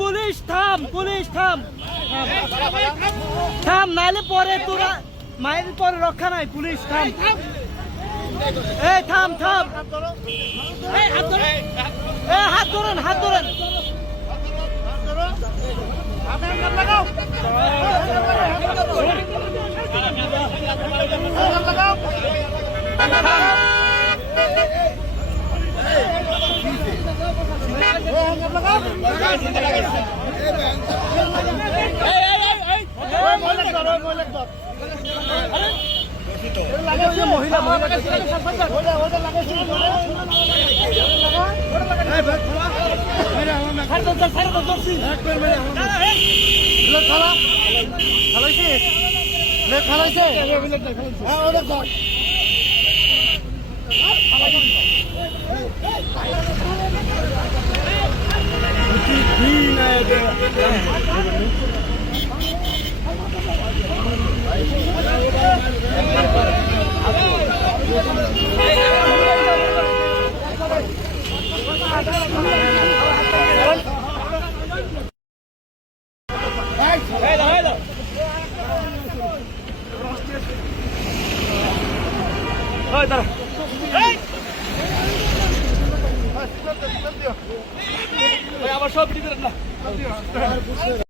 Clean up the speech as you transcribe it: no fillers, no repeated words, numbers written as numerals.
Police থাম, police থাম, থাম, নাইলে পরে তোরা মায়ের পরে রক্ষা নাই। পুলিশ থাম, এই থাম থাম, হাত ধরেন, হাত ধরেন। আবার সব দিতে না।